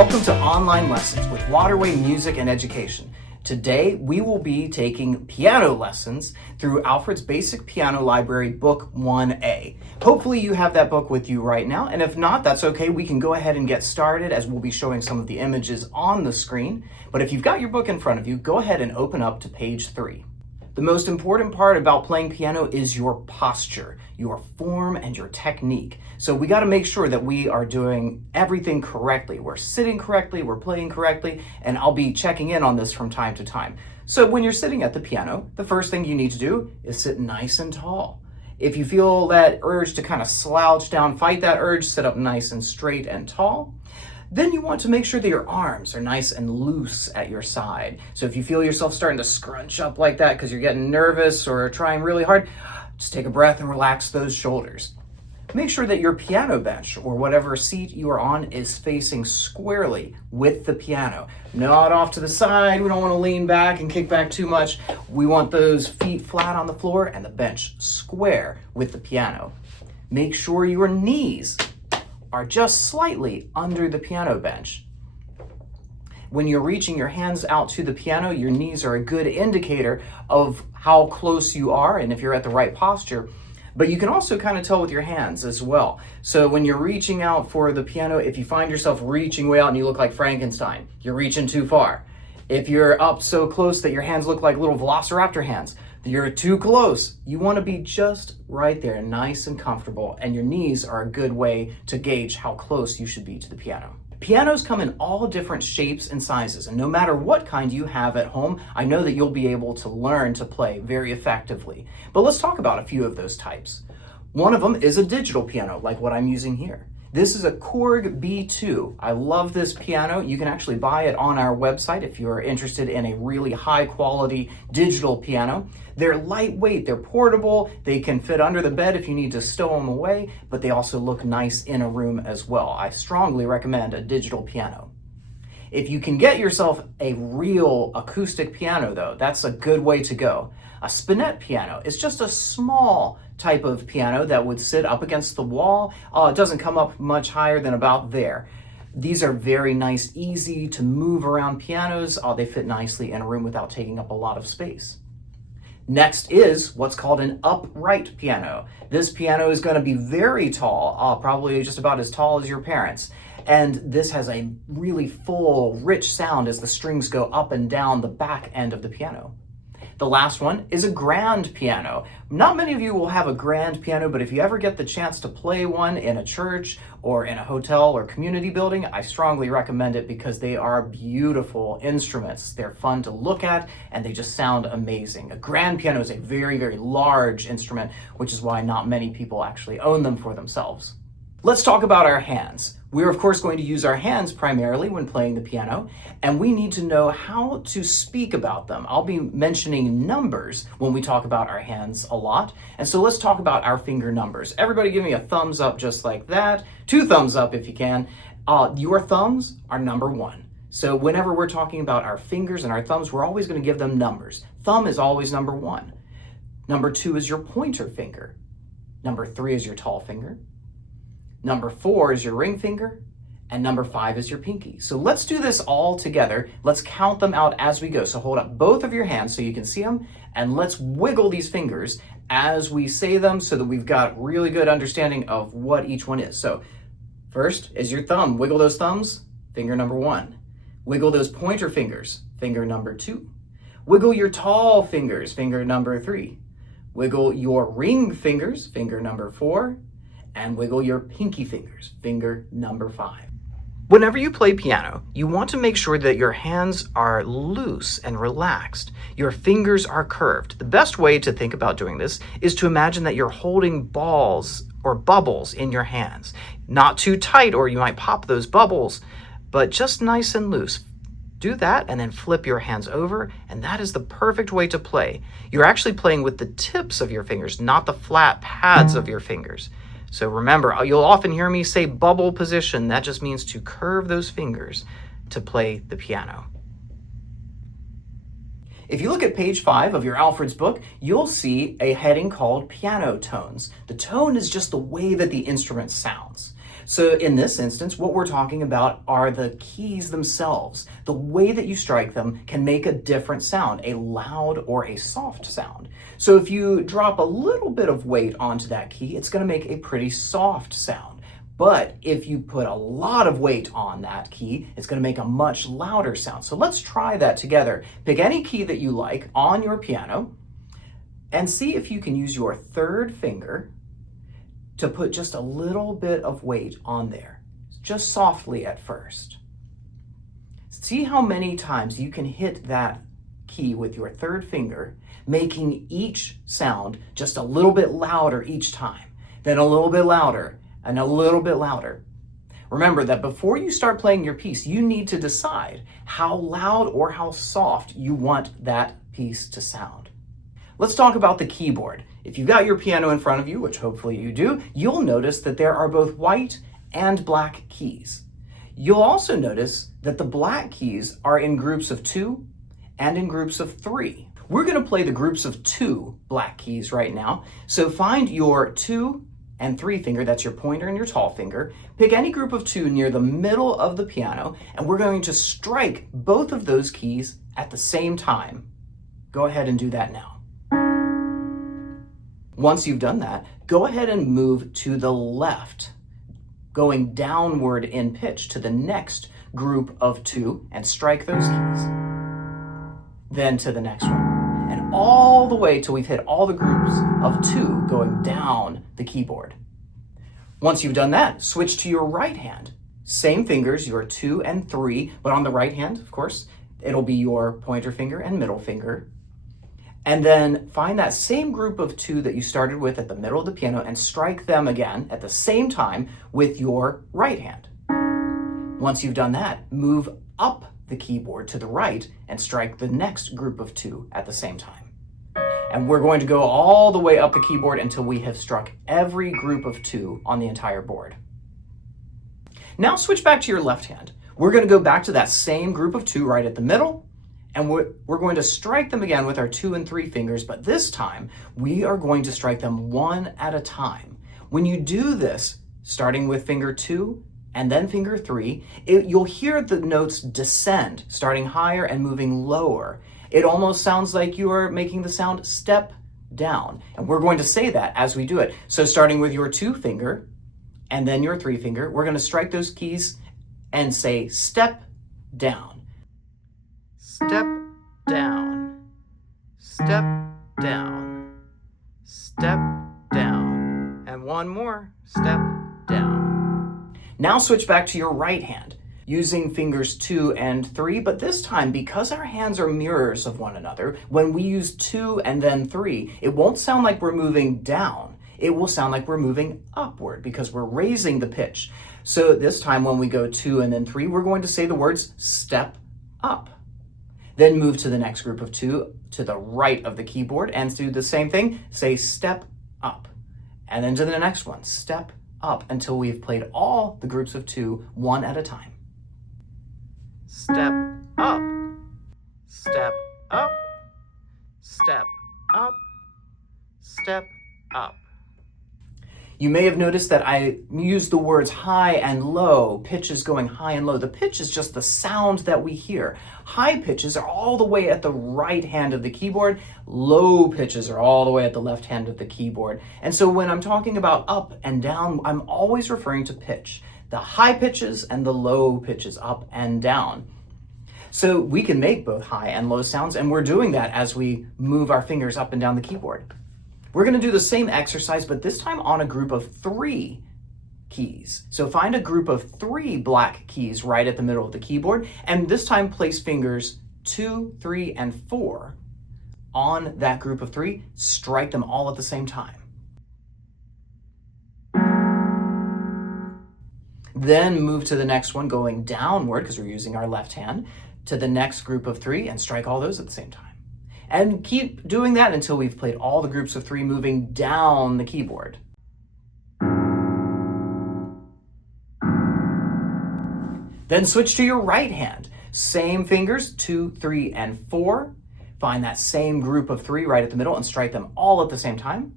Welcome to Online Lessons with Waterway Music and Education. Today we will be taking piano lessons through Alfred's Basic Piano Library Book 1A. Hopefully you have that book with you right now, and if not, that's okay. We can go ahead and get started as we'll be showing some of the images on the screen. But if you've got your book in front of you, go ahead and open up to page 3. The most important part about playing piano is your posture, your form, and your technique. So we got to make sure that we are doing everything correctly. We're sitting correctly, we're playing correctly, and I'll be checking in on this from time to time. So when you're sitting at the piano, the first thing you need to do is sit nice and tall. If you feel that urge to kind of slouch down, fight that urge, sit up nice and straight and tall. Then you want to make sure that your arms are nice and loose at your side. So if you feel yourself starting to scrunch up like that because you're getting nervous or trying really hard, just take a breath and relax those shoulders. Make sure that your piano bench or whatever seat you are on is facing squarely with the piano. Not off to the side. We don't want to lean back and kick back too much. We want those feet flat on the floor and the bench square with the piano. Make sure your knees are just slightly under the piano bench. When you're reaching your hands out to the piano, your knees are a good indicator of how close you are and if you're at the right posture. But you can also kind of tell with your hands as well. So when you're reaching out for the piano, if you find yourself reaching way out and you look like Frankenstein, you're reaching too far. If you're up so close that your hands look like little velociraptor hands, you're too close. You want to be just right there, nice and comfortable, and your knees are a good way to gauge how close you should be to the piano. Pianos come in all different shapes and sizes, and no matter what kind you have at home, I know that you'll be able to learn to play very effectively. But let's talk about a few of those types. One of them is a digital piano, like what I'm using here. This is a Korg B2. I love this piano. You can actually buy it on our website if you're interested in a really high quality digital piano. They're lightweight, they're portable, they can fit under the bed if you need to stow them away, but they also look nice in a room as well. I strongly recommend a digital piano. If you can get yourself a real acoustic piano though, that's a good way to go. A spinet piano is just a small type of piano that would sit up against the wall. It doesn't come up much higher than about there. These are very nice, easy to move around pianos. They fit nicely in a room without taking up a lot of space. Next is what's called an upright piano. This piano is going to be very tall, probably just about as tall as your parents. And this has a really full, rich sound as the strings go up and down the back end of the piano. The last one is a grand piano. Not many of you will have a grand piano, but if you ever get the chance to play one in a church or in a hotel or community building, I strongly recommend it because they are beautiful instruments. They're fun to look at and they just sound amazing. A grand piano is a very, very large instrument, which is why not many people actually own them for themselves. Let's talk about our hands. We're of course going to use our hands primarily when playing the piano, and we need to know how to speak about them. I'll be mentioning numbers when we talk about our hands a lot, and so let's talk about our finger numbers. Everybody give me a thumbs up just like that. 2 thumbs up if you can. Your thumbs are number 1. So whenever we're talking about our fingers and our thumbs, we're always going to give them numbers. Thumb is always number 1. Number 2 is your pointer finger. Number 3 is your tall finger. Number 4 is your ring finger, and number 5 is your pinky. So let's do this all together. Let's count them out as we go. So hold up both of your hands so you can see them, and let's wiggle these fingers as we say them so that we've got really good understanding of what each one is. So first is your thumb. Wiggle those thumbs, finger number 1. Wiggle those pointer fingers, finger number 2. Wiggle your tall fingers, finger number 3. Wiggle your ring fingers, finger number 4. And wiggle your pinky fingers, finger number 5. Whenever you play piano, you want to make sure that your hands are loose and relaxed. Your fingers are curved. The best way to think about doing this is to imagine that you're holding balls or bubbles in your hands. Not too tight or you might pop those bubbles, but just nice and loose. Do that and then flip your hands over, and that is the perfect way to play. You're actually playing with the tips of your fingers, not the flat pads of your fingers. So remember, you'll often hear me say bubble position. That just means to curve those fingers to play the piano. If you look at page 5 of your Alfred's book, you'll see a heading called piano tones. The tone is just the way that the instrument sounds. So in this instance, what we're talking about are the keys themselves. The way that you strike them can make a different sound, a loud or a soft sound. So if you drop a little bit of weight onto that key, it's going to make a pretty soft sound. But if you put a lot of weight on that key, it's going to make a much louder sound. So let's try that together. Pick any key that you like on your piano and see if you can use your third finger to put just a little bit of weight on there, just softly at first. See how many times you can hit that key with your third finger, making each sound just a little bit louder each time, then a little bit louder, and a little bit louder. Remember that before you start playing your piece, you need to decide how loud or how soft you want that piece to sound. Let's talk about the keyboard. If you've got your piano in front of you, which hopefully you do, you'll notice that there are both white and black keys. You'll also notice that the black keys are in groups of 2 and in groups of 3. We're going to play the groups of 2 black keys right now. So find your 2 and 3 finger, that's your pointer and your tall finger. Pick any group of 2 near the middle of the piano, and we're going to strike both of those keys at the same time. Go ahead and do that now. Once you've done that, go ahead and move to the left, going downward in pitch to the next group of 2 and strike those keys. Then to the next one, and all the way till we've hit all the groups of 2 going down the keyboard. Once you've done that, switch to your right hand. Same fingers, your 2 and 3, but on the right hand, of course, it'll be your pointer finger and middle finger. And then find that same group of 2 that you started with at the middle of the piano and strike them again at the same time with your right hand. Once you've done that, move up the keyboard to the right and strike the next group of 2 at the same time. And we're going to go all the way up the keyboard until we have struck every group of 2 on the entire board. Now switch back to your left hand. We're going to go back to that same group of 2 right at the middle, and we're going to strike them again with our 2 and 3 fingers, but this time we are going to strike them one at a time. When you do this, starting with finger 2 and then finger 3, you'll hear the notes descend, starting higher and moving lower. It almost sounds like you are making the sound step down, and we're going to say that as we do it. So starting with your 2 finger and then your 3 finger, we're going to strike those keys and say step down. Step down, step down, step down, and one more, step down. Now switch back to your right hand, using fingers 2 and 3, but this time, because our hands are mirrors of one another, when we use 2 and then 3, it won't sound like we're moving down. It will sound like we're moving upward because we're raising the pitch. So this time when we go 2 and then 3, we're going to say the words step up. Then move to the next group of 2 to the right of the keyboard and do the same thing, say step up. And then to the next one, step up, until we've played all the groups of 2 one at a time. Step up, step up, step up, step up. You may have noticed that I use the words high and low, pitches going high and low. The pitch is just the sound that we hear. High pitches are all the way at the right hand of the keyboard. Low pitches are all the way at the left hand of the keyboard. And so when I'm talking about up and down, I'm always referring to pitch. The high pitches and the low pitches, up and down. So we can make both high and low sounds, and we're doing that as we move our fingers up and down the keyboard. We're going to do the same exercise, but this time on a group of 3 keys. So find a group of 3 black keys right at the middle of the keyboard, and this time place fingers 2, 3, and 4 on that group of 3. Strike them all at the same time. Then move to the next one, going downward, because we're using our left hand, to the next group of 3, and strike all those at the same time. And keep doing that until we've played all the groups of 3 moving down the keyboard. Then switch to your right hand. Same fingers, 2, 3, and 4. Find that same group of 3 right at the middle and strike them all at the same time.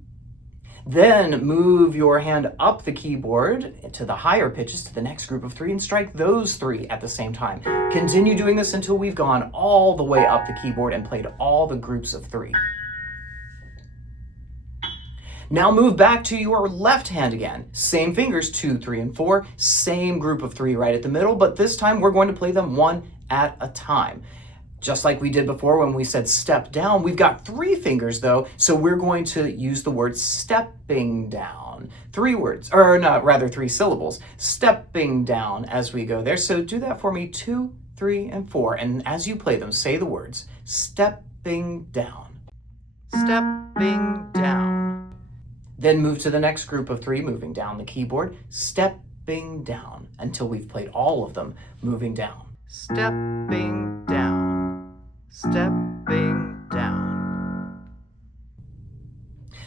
Then move your hand up the keyboard to the higher pitches to the next group of 3 and strike those 3 at the same time. Continue doing this until we've gone all the way up the keyboard and played all the groups of 3. Now move back to your left hand again. Same fingers, 2, 3, and 4. Same group of 3 right at the middle, but this time we're going to play them one at a time. Just like we did before when we said step down, we've got 3 fingers though, so we're going to use the word stepping down. 3 words, or not, rather 3 syllables. Stepping down as we go there. So do that for me, 2, 3, and 4. And as you play them, say the words, stepping down, stepping down. Then move to the next group of 3, moving down the keyboard, stepping down, until we've played all of them, moving down. Stepping down, stepping down.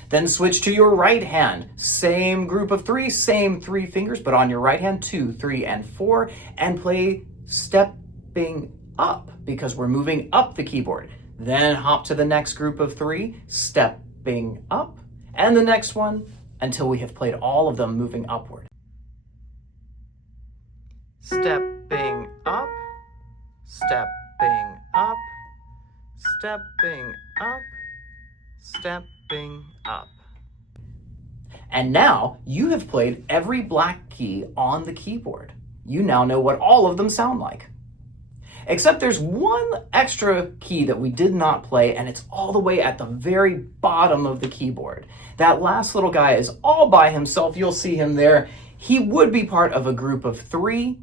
Then switch to your right hand. Same group of 3, same 3 fingers, but on your right hand, 2, 3, and 4, and play stepping up, because we're moving up the keyboard. Then hop to the next group of 3, stepping up, and the next one, until we have played all of them moving upward. Stepping up, stepping up, stepping up, stepping up. And now you have played every black key on the keyboard. You now know what all of them sound like. Except there's one extra key that we did not play, and it's all the way at the very bottom of the keyboard. That last little guy is all by himself. You'll see him there. He would be part of a group of 3,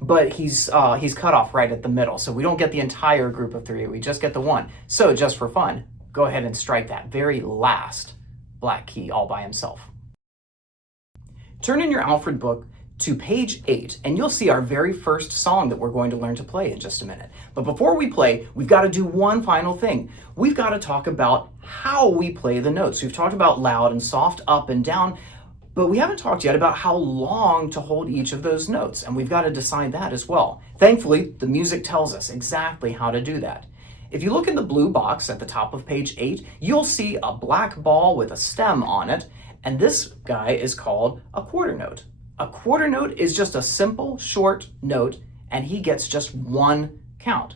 but he's cut off right at the middle, so we don't get the entire group of 3. We just get the one. So just for fun, go ahead and strike that very last black key all by himself. Turn in your Alfred book to page 8, and you'll see our very first song that we're going to learn to play in just a minute. But before we play, we've got to do one final thing. We've got to talk about how we play the notes. We've talked about loud and soft, up and down, but we haven't talked yet about how long to hold each of those notes, and we've got to decide that as well. Thankfully, the music tells us exactly how to do that. If you look in the blue box at the top of page 8, you'll see a black ball with a stem on it, and this guy is called a quarter note. A quarter note is just a simple, short note, and he gets just 1 count.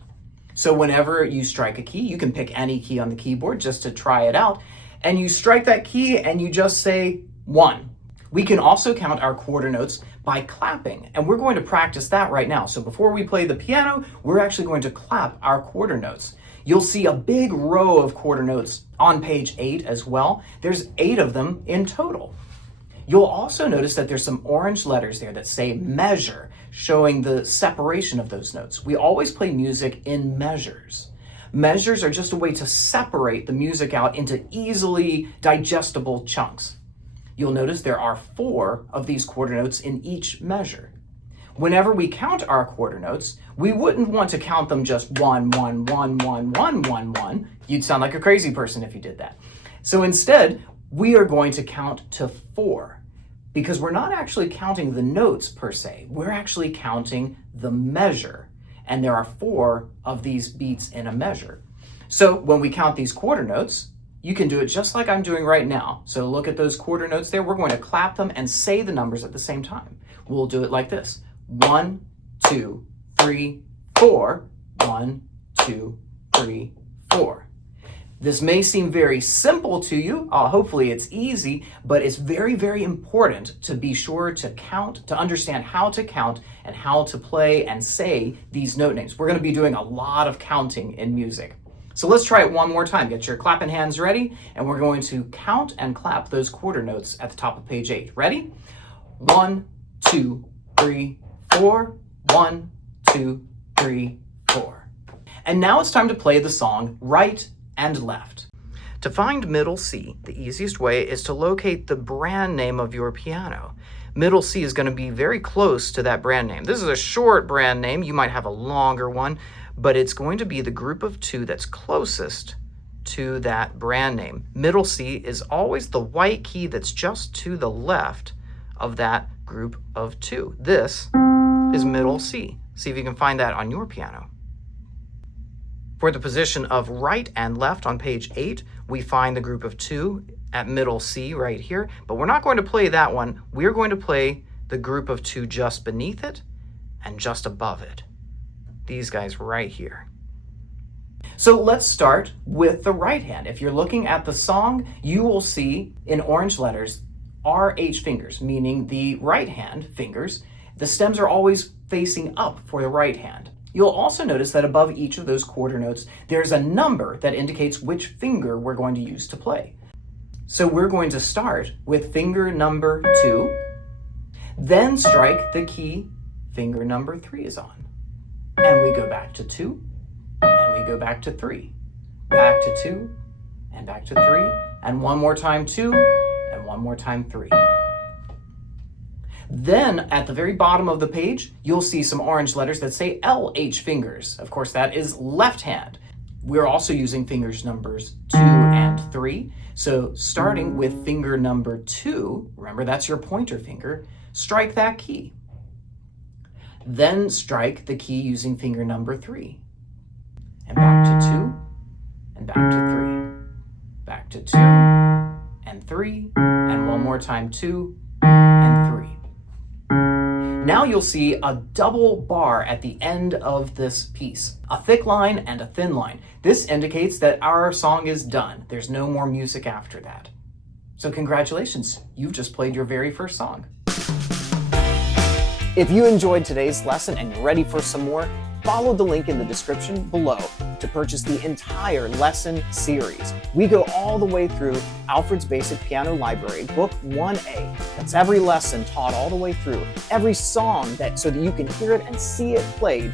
So whenever you strike a key, you can pick any key on the keyboard just to try it out, and you strike that key and you just say 1. We can also count our quarter notes by clapping, and we're going to practice that right now. So before we play the piano, we're actually going to clap our quarter notes. You'll see a big row of quarter notes on page 8 as well. There's 8 of them in total. You'll also notice that there's some orange letters there that say measure, showing the separation of those notes. We always play music in measures. Measures are just a way to separate the music out into easily digestible chunks. You'll notice there are 4 of these quarter notes in each measure. Whenever we count our quarter notes, we wouldn't want to count them just 1, 1, 1, 1, 1, 1, 1. You'd sound like a crazy person if you did that. So instead, we are going to count to 4. Because we're not actually counting the notes per se, we're actually counting the measure. And there are 4 of these beats in a measure. So when we count these quarter notes, you can do it just like I'm doing right now. So look at those quarter notes there. We're going to clap them and say the numbers at the same time. We'll do it like this. 1, 2, 3, 4. 1, 2, 3, 4. This may seem very simple to you, hopefully it's easy, but it's very, very important to be sure to count, to understand how to count and how to play and say these note names. We're going to be doing a lot of counting in music. So let's try it one more time. Get your clapping hands ready, and we're going to count and clap those quarter notes at the top of page 8. Ready? 1, 2, 3, 4. 1, 2, 3, 4. And now it's time to play the song Right and Left. To find middle C, the easiest way is to locate the brand name of your piano. Middle C is going to be very close to that brand name. This is a short brand name. You might have a longer one, but it's going to be the group of 2 that's closest to that brand name. Middle C is always the white key that's just to the left of that group of 2. This is middle C. See if you can find that on your piano. For the position of right and left on page 8, we find the group of 2 at middle C right here, but we're not going to play that one. We're going to play the group of 2 just beneath it and just above it. These guys right here. So let's start with the right hand. If you're looking at the song, you will see in orange letters RH fingers, meaning the right hand fingers. The stems are always facing up for the right hand. You'll also notice that above each of those quarter notes, there's a number that indicates which finger we're going to use to play. So we're going to start with finger number 2, then strike the key finger number 3 is on. And we go back to 2, and we go back to 3, back to 2, and back to 3, and one more time 2, and one more time 3. Then at the very bottom of the page, you'll see some orange letters that say LH fingers. Of course, that is left hand. We're also using fingers numbers 2 and 3. So starting with finger number 2, remember that's your pointer finger, strike that key. Then strike the key using finger number 3. And back to 2, and back to 3. Back to 2, and 3, and one more time 2, and 3. Now you'll see a double bar at the end of this piece, a thick line and a thin line. This indicates that our song is done. There's no more music after that. So congratulations, you've just played your very first song. If you enjoyed today's lesson and you're ready for some more, follow the link in the description below to purchase the entire lesson series. We go all the way through Alfred's Basic Piano Library, Book 1A. That's every lesson taught all the way through, every song so that you can hear it and see it played